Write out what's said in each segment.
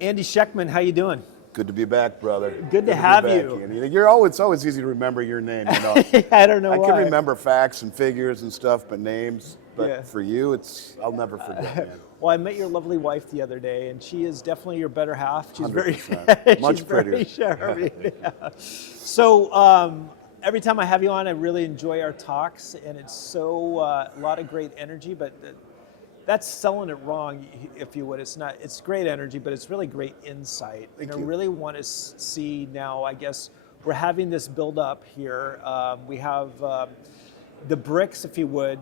Andy Schectman, how you doing? Good to be back, brother. Good to have you. Andy. It's always easy to remember your name. You know, I don't know why. I can remember facts and figures and stuff, but names. But Yeah. for you, I'll never forget. Man. Well, I met your lovely wife the other day, and she is definitely your better half. She's 100%. Much she's prettier. Very sharp. Yeah. So every time I have you on, I really enjoy our talks, and it's a lot of great energy. But that's selling it wrong, if you would. It's not. It's great energy, but it's really great insight. Thank and you. I really want to see now. I guess we're having this build up here. We have. The BRICS, if you would,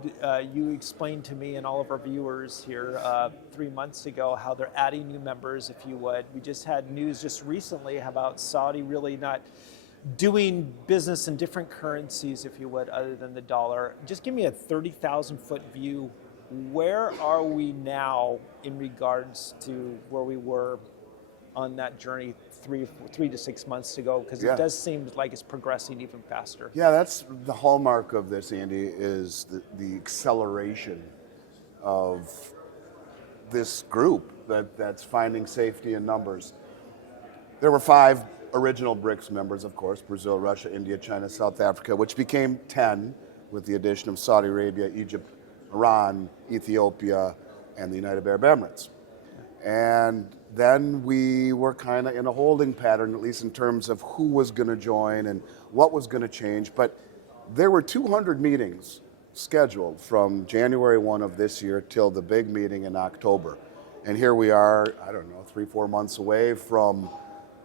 you explained to me and all of our viewers here 3 months ago how they're adding new members, if you would. We just had news just recently about Saudi really not doing business in different currencies, if you would, other than the dollar. Just give me a 30,000-foot view. Where are we now in regards to where we were on that journey 3 to 6 months ago? Because it does seem like it's progressing even faster. Yeah, that's the hallmark of this, Andy, is the acceleration of this group that's finding safety in numbers. There were 5 original BRICS members, of course: Brazil, Russia, India, China, South Africa, which became 10 with the addition of Saudi Arabia, Egypt, Iran, Ethiopia, and the United Arab Emirates. And then we were kind of in a holding pattern, at least in terms of who was going to join and what was going to change. But there were 200 meetings scheduled from January 1 of this year till the big meeting in October. And here we are, 3-4 months away from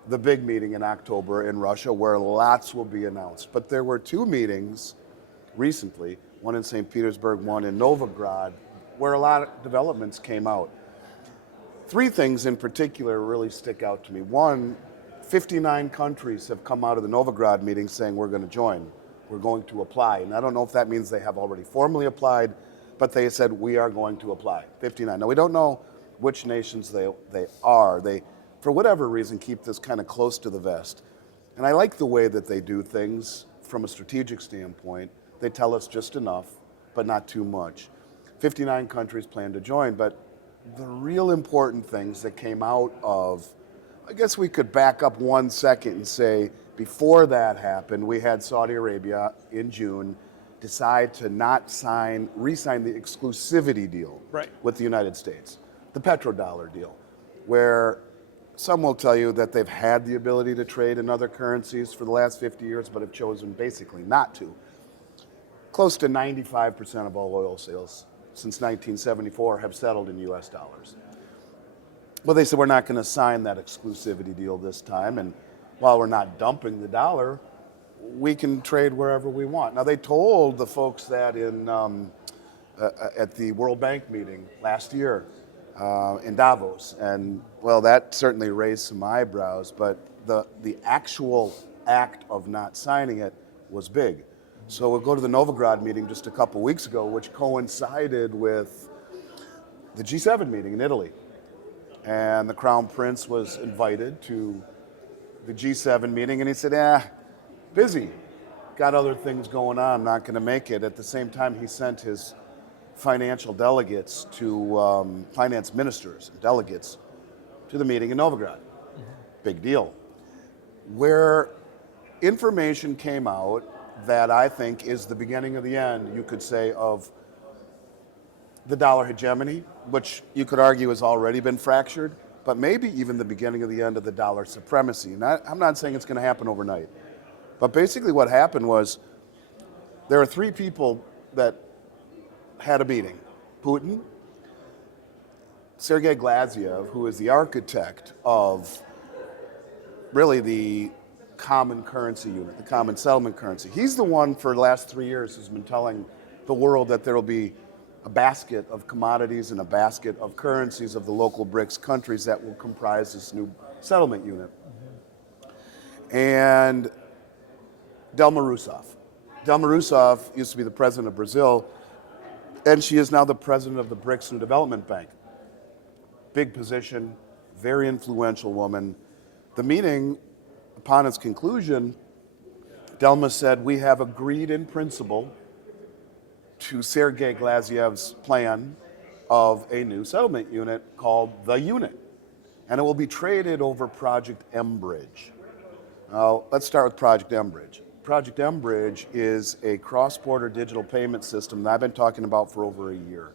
the big meeting in October in Russia, where lots will be announced. But there were 2 meetings recently, one in St. Petersburg, one in Novigrad, where a lot of developments came out. 3 things in particular really stick out to me. One, 59 countries have come out of the Novigrad meeting saying we're going to join, we're going to apply. And I don't know if that means they have already formally applied, but they said we are going to apply, 59. Now we don't know which nations they are. They, for whatever reason, keep this kind of close to the vest. And I like the way that they do things from a strategic standpoint. They tell us just enough, but not too much. 59 countries plan to join, but the real important things that came out of, I guess we could back up 1 second and say, before that happened, we had Saudi Arabia in June decide to not re-sign the exclusivity deal with the United States, the petrodollar deal, where some will tell you that they've had the ability to trade in other currencies for the last 50 years, but have chosen basically not to. Close to 95% of all oil sales since 1974 have settled in US dollars. Well, they said we're not going to sign that exclusivity deal this time, and while we're not dumping the dollar, we can trade wherever we want. Now, they told the folks that at the World Bank meeting last year in Davos, and well, that certainly raised some eyebrows, but the actual act of not signing it was big. So we'll go to the Novigrad meeting just a couple weeks ago, which coincided with the G7 meeting in Italy. And the Crown Prince was invited to the G7 meeting, and he said, busy, got other things going on, not going to make it. At the same time, he sent his financial delegates to, finance ministers and delegates to the meeting in Novigrad. Big deal. Where information came out that I think is the beginning of the end, you could say, of the dollar hegemony, which you could argue has already been fractured, but maybe even the beginning of the end of the dollar supremacy. And I'm not saying it's going to happen overnight, but basically what happened was there are 3 people that had a meeting: Putin, Sergei Glaziev, who is the architect of really the common currency unit, the common settlement currency. He's the one for the last 3 years who's been telling the world that there will be a basket of commodities and a basket of currencies of the local BRICS countries that will comprise this new settlement unit. And Dilma Rousseff used to be the president of Brazil, and she is now the president of the BRICS New Development Bank. Big position, very influential woman. The meeting, upon its conclusion, Dilma said, we have agreed in principle to Sergei Glazyev's plan of a new settlement unit called the Unit. And it will be traded over Project Enbridge. Now, let's start with Project Enbridge. Project Enbridge is a cross-border digital payment system that I've been talking about for over a year.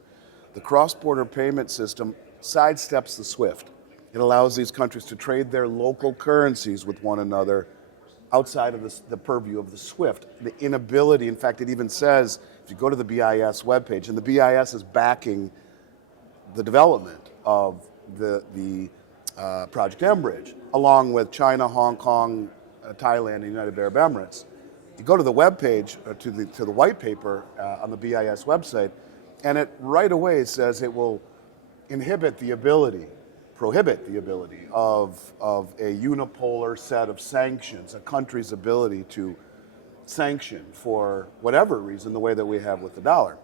The cross-border payment system sidesteps the SWIFT. It allows these countries to trade their local currencies with one another outside of the purview of the SWIFT. The inability, in fact, it even says, if you go to the BIS webpage, and the BIS is backing the development of the Project Enbridge, along with China, Hong Kong, Thailand, and United Arab Emirates. You go to the webpage, to the white paper on the BIS website, and it right away says it will prohibit the ability of a unipolar set of sanctions, a country's ability to sanction for whatever reason, the way that we have with the dollar.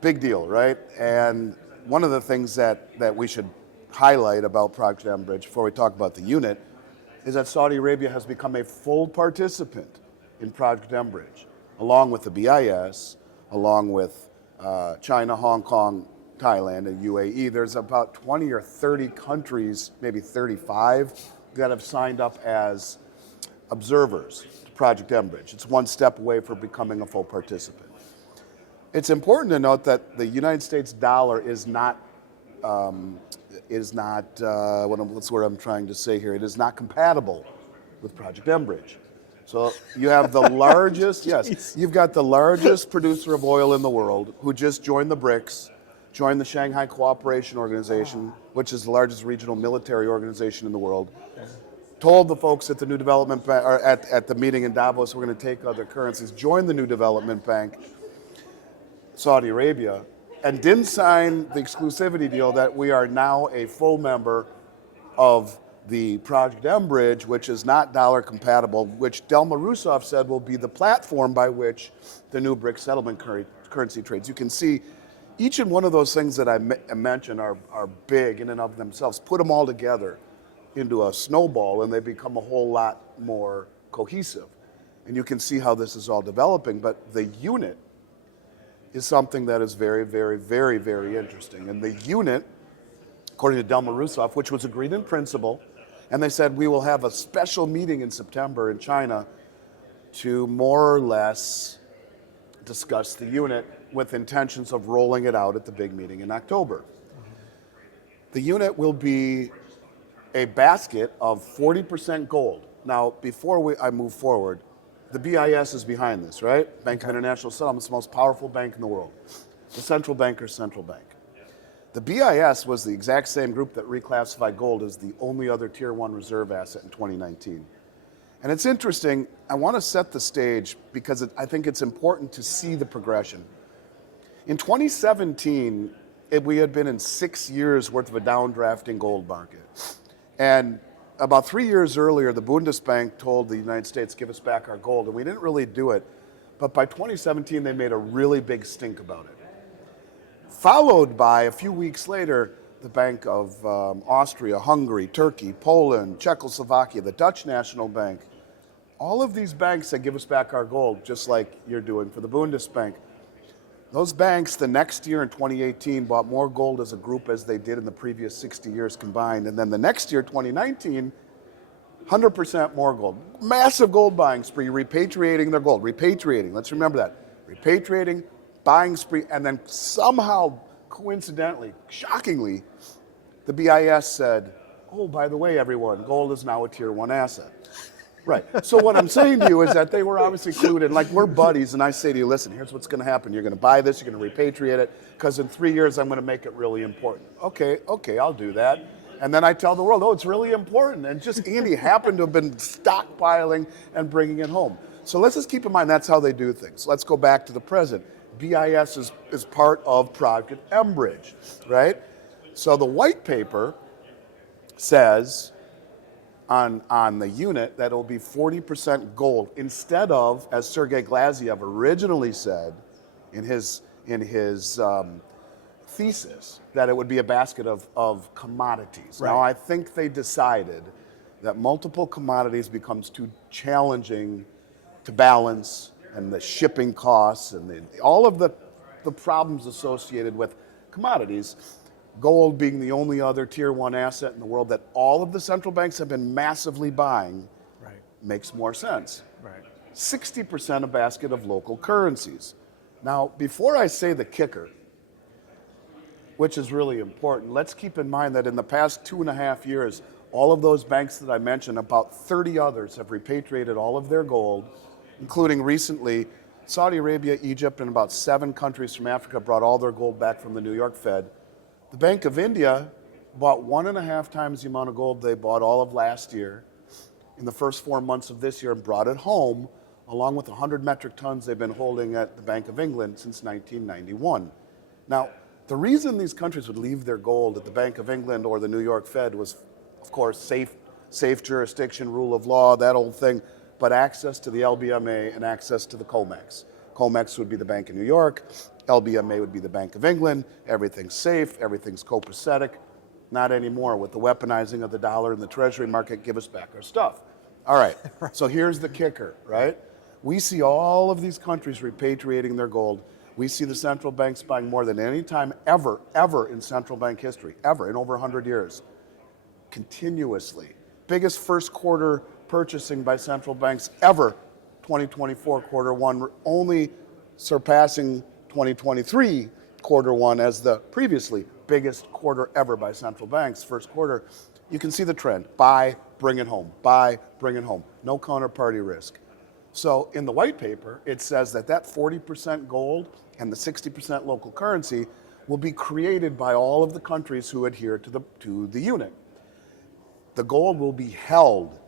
Big deal, right? And one of the things that we should highlight about Project Enbridge before we talk about the unit is that Saudi Arabia has become a full participant in Project Enbridge, along with the BIS, along with China, Hong Kong, Thailand, and UAE. There's about 20 or 30 countries, maybe 35, that have signed up as observers to Project Enbridge. It's one step away from becoming a full participant. It's important to note that the United States dollar is not what's the word I'm trying to say here? It is not compatible with Project Enbridge. So you have the largest, yes, you've got the largest producer of oil in the world who just joined the BRICS, joined the Shanghai Cooperation Organization, which is the largest regional military organization in the world, told the folks at the New Development Bank, or at the meeting in Davos, we're going to take other currencies, joined the New Development Bank, Saudi Arabia, and didn't sign the exclusivity deal that we are now a full member of the Project Enbridge, which is not dollar compatible, which Delma Rousseff said will be the platform by which the new BRICS settlement currency trades. You can see each and one of those things that I mentioned are big in and of themselves. Put them all together into a snowball and they become a whole lot more cohesive. And you can see how this is all developing, but the unit is something that is very, very, very, very interesting. And the unit, according to Delma Rousseff, which was agreed in principle, and they said we will have a special meeting in September in China to more or less discuss the unit with intentions of rolling it out at the big meeting in October. The unit will be a basket of 40% gold. Now, before I move forward, the BIS is behind this, right? Bank of International Settlements, the most powerful bank in the world. The central banker's central bank. The BIS was the exact same group that reclassified gold as the only other Tier 1 reserve asset in 2019. And it's interesting, I want to set the stage because I think it's important to see the progression. In 2017, we had been in 6 years worth of a downdrafting gold market. And about 3 years earlier, the Bundesbank told the United States, give us back our gold, and we didn't really do it. But by 2017, they made a really big stink about it. Followed by, a few weeks later, the Bank of Austria, Hungary, Turkey, Poland, Czechoslovakia, the Dutch National Bank. All of these banks said, give us back our gold, just like you're doing for the Bundesbank. Those banks, the next year in 2018, bought more gold as a group as they did in the previous 60 years combined. And then the next year, 2019, 100% more gold. Massive gold buying spree, repatriating their gold. Repatriating, let's remember that. Repatriating, buying spree, and then somehow, coincidentally, shockingly, the BIS said, oh, by the way, everyone, gold is now a Tier 1 asset. Right. So what I'm saying to you is that they were obviously clued in. Like, we're buddies, and I say to you, listen, here's what's going to happen. You're going to buy this, you're going to repatriate it, because in 3 years I'm going to make it really important. Okay, I'll do that. And then I tell the world, oh, it's really important. And just Andy happened to have been stockpiling and bringing it home. So let's just keep in mind that's how they do things. Let's go back to the present. BIS is part of Project Enbridge, right? So the white paper says on the unit that it'll be 40% gold instead of, as Sergei Glaziev originally said in his thesis, that it would be a basket of commodities. Right. Now, I think they decided that multiple commodities becomes too challenging to balance, and the shipping costs and all of the the problems associated with commodities, gold being the only other tier one asset in the world that all of the central banks have been massively buying, Right. makes more sense. Right. 60% a basket of local currencies. Now, before I say the kicker, which is really important, let's keep in mind that in the past 2.5 years, all of those banks that I mentioned, about 30 others have repatriated all of their gold, including recently Saudi Arabia, Egypt, and about 7 countries from Africa brought all their gold back from the New York Fed. The Bank of India bought 1.5 times the amount of gold they bought all of last year in the first 4 months of this year and brought it home, along with 100 metric tons they've been holding at the Bank of England since 1991. Now, the reason these countries would leave their gold at the Bank of England or the New York Fed was, of course, safe jurisdiction, rule of law, that old thing, but access to the LBMA and access to the COMEX. COMEX would be the Bank of New York, LBMA would be the Bank of England, everything's safe, everything's copacetic. Not anymore. With the weaponizing of the dollar and the treasury market, give us back our stuff. All right, so here's the kicker, right? We see all of these countries repatriating their gold. We see the central banks buying more than any time ever in central bank history, ever, in over 100 years, continuously. Biggest first quarter purchasing by central banks ever, 2024 quarter one, only surpassing 2023 quarter one as the previously biggest quarter ever by central banks, first quarter. You can see the trend, buy, bring it home, buy, bring it home, no counterparty risk. So in the white paper, it says that 40% gold and the 60% local currency will be created by all of the countries who adhere to the unit. The gold will be held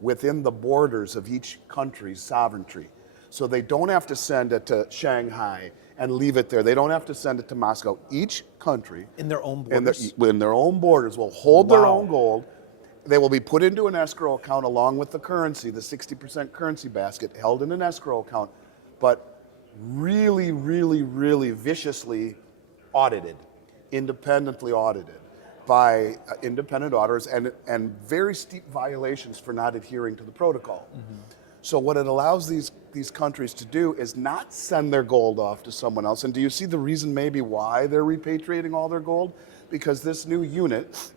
within the borders of each country's sovereignty. So they don't have to send it to Shanghai and leave it there. They don't have to send it to Moscow. Each country In their own borders? in their own borders will hold their own gold. They will be put into an escrow account along with the currency, the 60% currency basket held in an escrow account, but really, really, really viciously audited, independently audited by independent auditors and very steep violations for not adhering to the protocol. Mm-hmm. So what it allows these countries to do is not send their gold off to someone else. And do you see the reason maybe why they're repatriating all their gold? Because this new unit,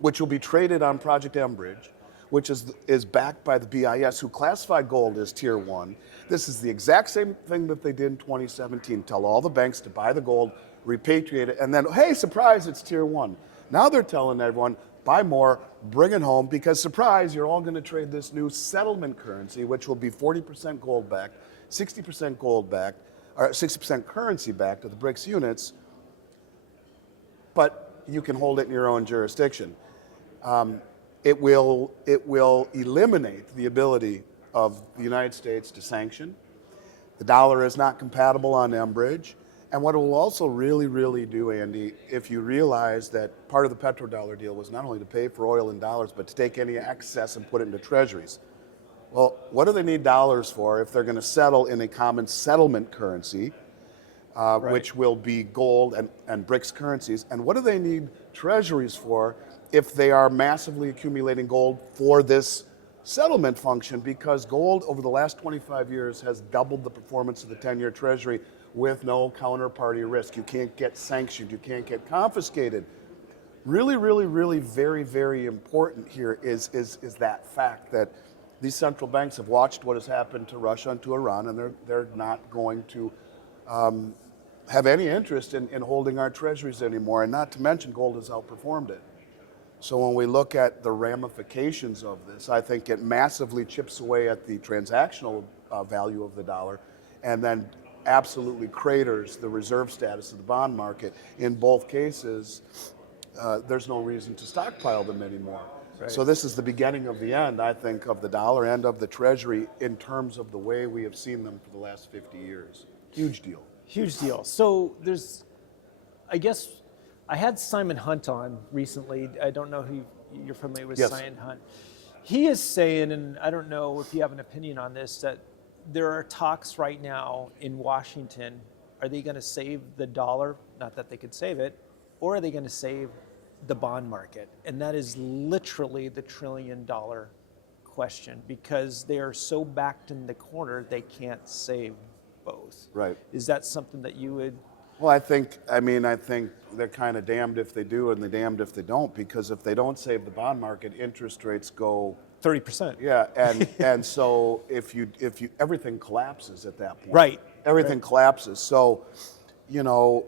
which will be traded on Project Enbridge, which is backed by the BIS, who classify gold as tier one. This is the exact same thing that they did in 2017. Tell all the banks to buy the gold, repatriate it, and then, hey, surprise, it's tier one. Now they're telling everyone, buy more, bring it home, because surprise, you're all going to trade this new settlement currency, which will be 40% gold backed, 60% gold backed, or 60% currency backed to the BRICS units, but you can hold it in your own jurisdiction. It will eliminate the ability of the United States to sanction. The dollar is not compatible on Enbridge. And what it will also really, really do, Andy, if you realize that part of the petrodollar deal was not only to pay for oil in dollars, but to take any excess and put it into treasuries. Well, what do they need dollars for if they're going to settle in a common settlement currency, right, which will be gold and BRICS currencies? And what do they need treasuries for if they are massively accumulating gold for this settlement function? Because gold over the last 25 years has doubled the performance of the 10-year treasury with no counterparty risk. You can't get sanctioned. You can't get confiscated. Really, really, really very, very important here is that fact that these central banks have watched what has happened to Russia and to Iran, and they're not going to have any interest in holding our treasuries anymore, and not to mention gold has outperformed it. So when we look at the ramifications of this, I think it massively chips away at the transactional value of the dollar, and then absolutely craters the reserve status of the bond market. In both cases, there's no reason to stockpile them anymore. Right. So this is the beginning of the end, I think, of the dollar and of the treasury in terms of the way we have seen them for the last 50 years. Huge deal. Huge deal. So there's, I guess, I had Simon Hunt on recently. I don't know who you're familiar with. Yes. Simon Hunt. He is saying, and I don't know if you have an opinion on this, that there are talks right now in Washington. Are they going to save the dollar? Not that they could save it. Or are they going to save the bond market? And that is literally the $1 trillion question, because they are so backed in the corner they can't save both. Right. Is that something that you would Well, I think they're kind of damned if they do and they're damned if they don't, because if they don't save the bond market, interest rates go 30%. Yeah, and so if you everything collapses at that point. Right. Everything collapses. So, you know,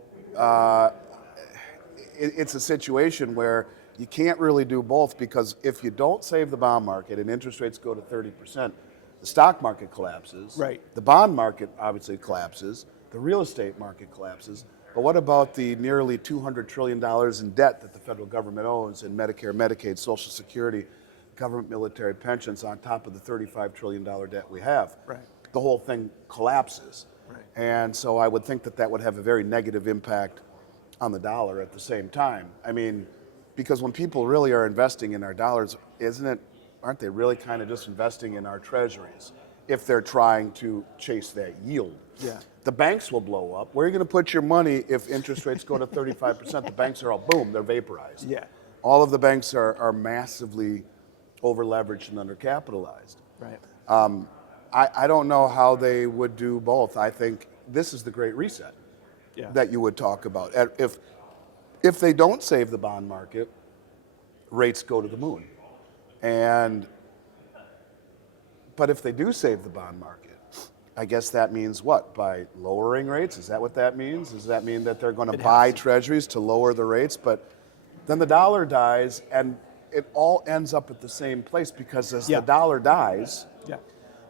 it's a situation where you can't really do both, because if you don't save the bond market and interest rates go to 30%, the stock market collapses. Right. The bond market obviously collapses. The real estate market collapses. But what about the nearly $200 trillion in debt that the federal government owns in Medicare, Medicaid, Social Security, government military pensions, on top of the $35 trillion debt we have? Right. The whole thing collapses. Right. And so I would think that that would have a very negative impact on the dollar at the same time. I mean, because when people really are investing in our dollars, aren't they really kind of just investing in our treasuries if they're trying to chase that yield? Yeah. The banks will blow up. Where are you going to put your money if interest rates go to 35%? The banks are all, boom, they're vaporized. Yeah. All of the banks are massively over-leveraged and undercapitalized. Right. I don't know how they would do both. I think this is the Great Reset that you would talk about. If they don't save the bond market, rates go to the moon. But if they do save the bond market, I guess that means what? By lowering rates? Is that what that means? Does that mean that they're going to buy treasuries to lower the rates? But then the dollar dies, and it all ends up at the same place, because as the dollar dies,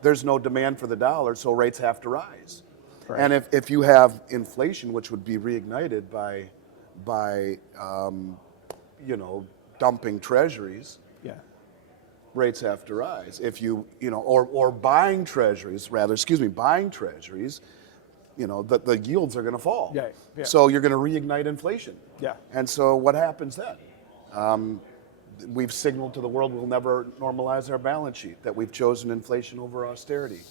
there's no demand for the dollar, so rates have to rise. Right. And if you have inflation, which would be reignited by dumping treasuries, rates have to rise. If or buying treasuries, the yields are going to fall. Yeah, yeah. So you're going to reignite inflation. Yeah. And so what happens then? We've signaled to the world we'll never normalize our balance sheet, that we've chosen inflation over austerity.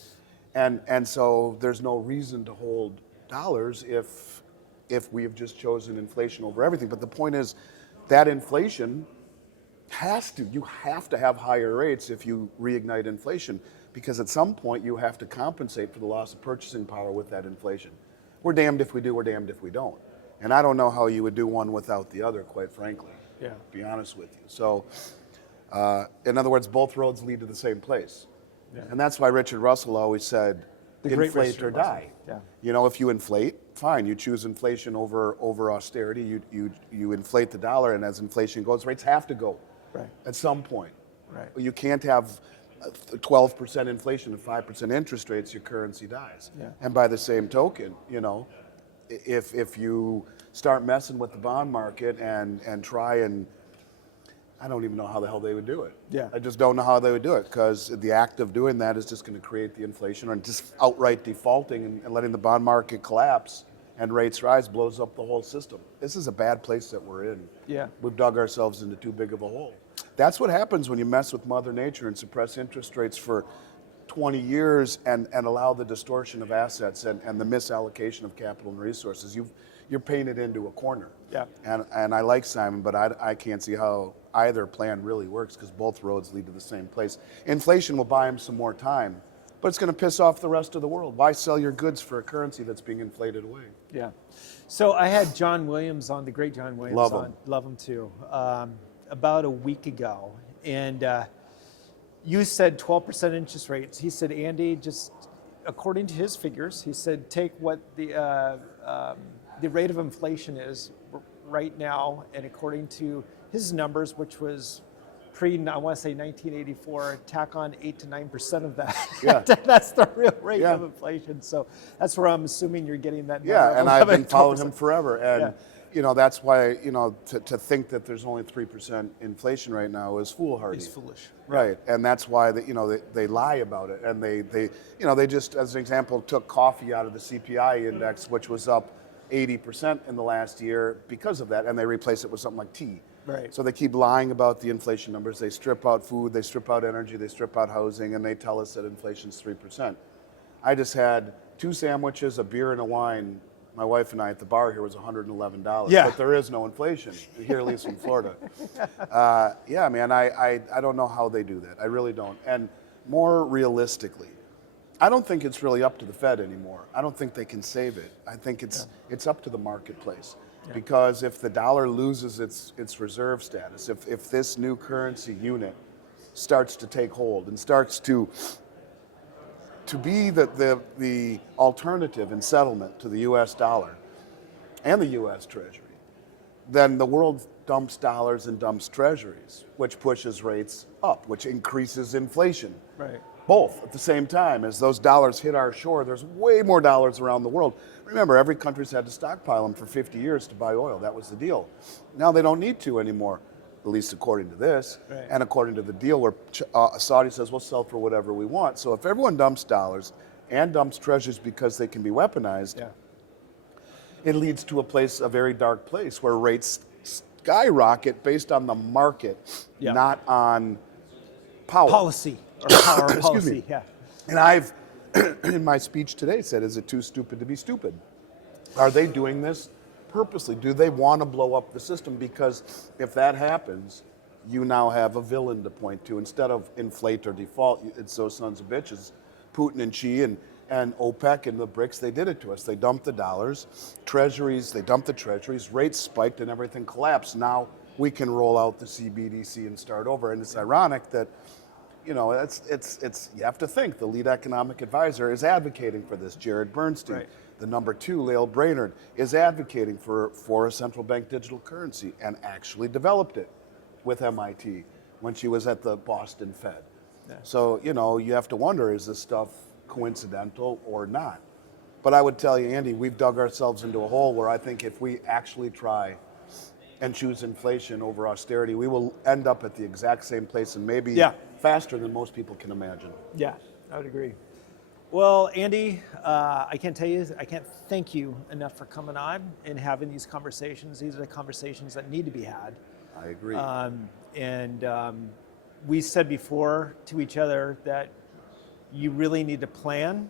And so there's no reason to hold dollars if we've just chosen inflation over everything. But the point is that inflation you have to have higher rates if you reignite inflation, because at some point you have to compensate for the loss of purchasing power with that inflation. We're damned if we do, we're damned if we don't. And I don't know how you would do one without the other, quite frankly. Yeah. To be honest with you. So, in other words, both roads lead to the same place. Yeah. And that's why Richard Russell always said, inflate or die. Yeah. If you inflate, fine. You choose inflation over austerity. You inflate the dollar, and as inflation goes, rates have to go at some point. Right. You can't have 12% inflation and 5% interest rates. Your currency dies. Yeah. And by the same token, if you start messing with the bond market and try and, I don't even know how the hell they would do it. Yeah. I just don't know how they would do it, because the act of doing that is just going to create the inflation, or just outright defaulting and letting the bond market collapse and rates rise blows up the whole system. This is a bad place that we're in. Yeah. We've dug ourselves into too big of a hole. That's what happens when you mess with Mother Nature and suppress interest rates for 20 years and allow the distortion of assets and the misallocation of capital and resources. You're painted into a corner. Yeah. And I like Simon, but I can't see how either plan really works, because both roads lead to the same place. Inflation will buy him some more time, but it's going to piss off the rest of the world. Why sell your goods for a currency that's being inflated away? Yeah. So I had John Williams on, the great John Williams. Love him. Love him too. About a week ago. And you said 12% interest rates. He said, Andy, just according to his figures, he said, take what the rate of inflation is right now, and according to his numbers, which was I want to say 1984, tack on 8 to 9% of that. Yeah. That's the real rate of inflation. So that's where I'm assuming you're getting that number. Yeah, and I've been following him forever. And that's why, to think that there's only 3% inflation right now is foolhardy. It's foolish. Right. And that's why they lie about it. And they just, as an example, took coffee out of the CPI index, which was up 80% in the last year because of that, and they replaced it with something like tea. Right. So they keep lying about the inflation numbers. They strip out food, they strip out energy, they strip out housing, and they tell us that inflation's 3%. I just had 2 sandwiches, a beer, and a wine. My wife and I at the bar here was $111. Yeah. But there is no inflation here, at least in Florida. Man, I don't know how they do that. I really don't. And more realistically, I don't think it's really up to the Fed anymore. I don't think they can save it. I think it's up to the marketplace. Yeah. Because if the dollar loses its reserve status, if this new currency unit starts to take hold and starts to be the alternative in settlement to the U.S. dollar and the U.S. Treasury, then the world dumps dollars and dumps treasuries, which pushes rates up, which increases inflation. Right. Both at the same time. As those dollars hit our shore, there's way more dollars around the world. Remember, every country's had to stockpile them for 50 years to buy oil. That was the deal. Now they don't need to anymore, at least according to this, right. And according to the deal where Saudi says we'll sell for whatever we want. So if everyone dumps dollars and dumps treasuries because they can be weaponized, yeah. It leads to a very dark place where rates skyrocket based on the market, yeah. Not on power. Policy. Or power policy, yeah. And I've, in my speech today, said, is it too stupid to be stupid? Are they doing this purposely? Do they want to blow up the system? Because if that happens, you now have a villain to point to. Instead of inflate or default, it's those sons of bitches, Putin and Xi and OPEC and the BRICS, they did it to us. They dumped the dollars, treasuries, they dumped the treasuries, rates spiked and everything collapsed. Now we can roll out the CBDC and start over. And it's ironic that, you know, it's you have to think the lead economic advisor is advocating for this, Jared Bernstein. Right. The number 2, Lael Brainerd, is advocating for a central bank digital currency and actually developed it with MIT when she was at the Boston Fed. Yeah. So, you know, you have to wonder, is this stuff coincidental or not? But I would tell you, Andy, we've dug ourselves into a hole where I think if we actually try and choose inflation over austerity, we will end up at the exact same place and maybe faster than most people can imagine. Yeah, I would agree. Well, Andy, I can't thank you enough for coming on and having these conversations. These are the conversations that need to be had. I agree. We said before to each other that you really need to plan,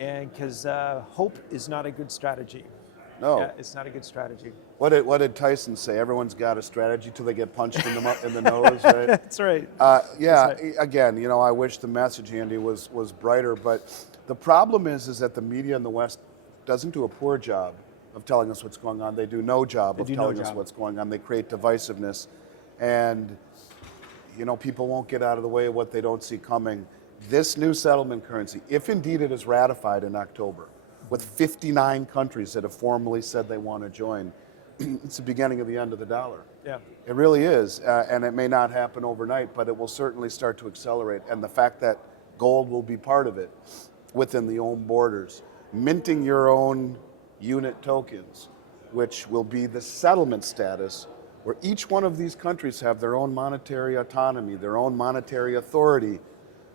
and because hope is not a good strategy. No. Yeah, it's not a good strategy. What did Tyson say? Everyone's got a strategy till they get punched in the nose, right? That's right. That's right. Again, you know, I wish the message, Andy, was brighter, but the problem is that the media in the West doesn't do a poor job of telling us what's going on. They do no job of telling us what's going on. They create divisiveness, and you know, people won't get out of the way of what they don't see coming. This new settlement currency, if indeed it is ratified in October, with 59 countries that have formally said they want to join, it's the beginning of the end of the dollar. Yeah, it really is, and it may not happen overnight, but it will certainly start to accelerate. And the fact that gold will be part of it within the own borders, minting your own unit tokens, which will be the settlement status, where each one of these countries have their own monetary autonomy, their own monetary authority,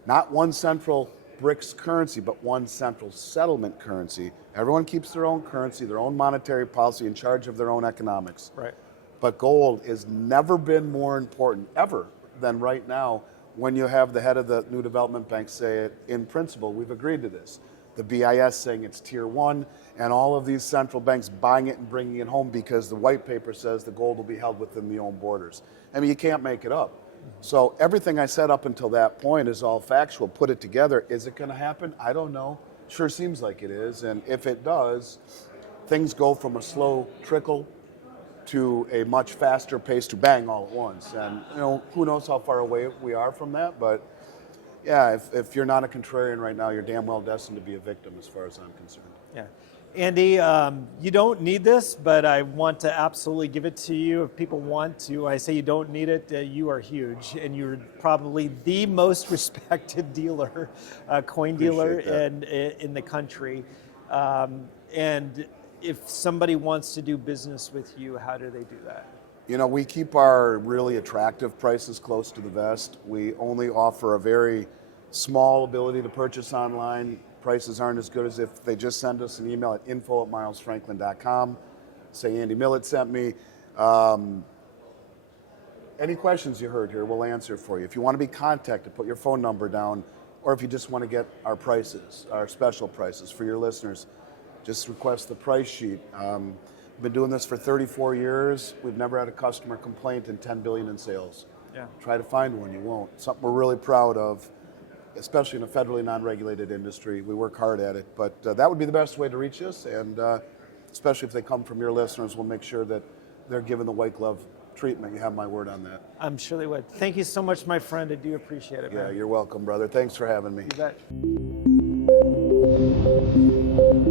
not one central BRICS currency, but one central settlement currency. Everyone keeps their own currency, their own monetary policy, in charge of their own economics. Right. But gold has never been more important, ever, than right now, when you have the head of the New Development Bank say it in principle, we've agreed to this. The BIS saying it's tier 1, and all of these central banks buying it and bringing it home because the white paper says the gold will be held within the own borders. I mean, you can't make it up. So everything I said up until that point is all factual. Put it together. Is it going to happen? I don't know. Sure seems like it is. And if it does, things go from a slow trickle to a much faster pace to bang all at once. And you know, who knows how far away we are from that. But yeah, if you're not a contrarian right now, you're damn well destined to be a victim as far as I'm concerned. Yeah. Andy, you don't need this, but I want to absolutely give it to you. If people want to, I say you don't need it, you are huge, and you're probably the most respected dealer, coin dealer in the country. And if somebody wants to do business with you, how do they do that? You know, we keep our really attractive prices close to the vest. We only offer a very small ability to purchase online. Prices aren't as good as if they just send us an email at info@milesfranklin.com. Say Andy Millette sent me. Any questions you heard here, we'll answer for you. If you want to be contacted, put your phone number down, or if you just want to get our prices, our special prices for your listeners, just request the price sheet. We've been doing this for 34 years. We've never had a customer complaint and $10 billion in sales. Yeah. Try to find one, you won't. Something we're really proud of. especially in a federally non-regulated industry. We work hard at it, but that would be the best way to reach us, and especially if they come from your listeners, we'll make sure that they're given the white glove treatment. You have my word on that. I'm sure they would. Thank you so much, my friend. I do appreciate it, man. Yeah, you're welcome, brother. Thanks for having me. You bet.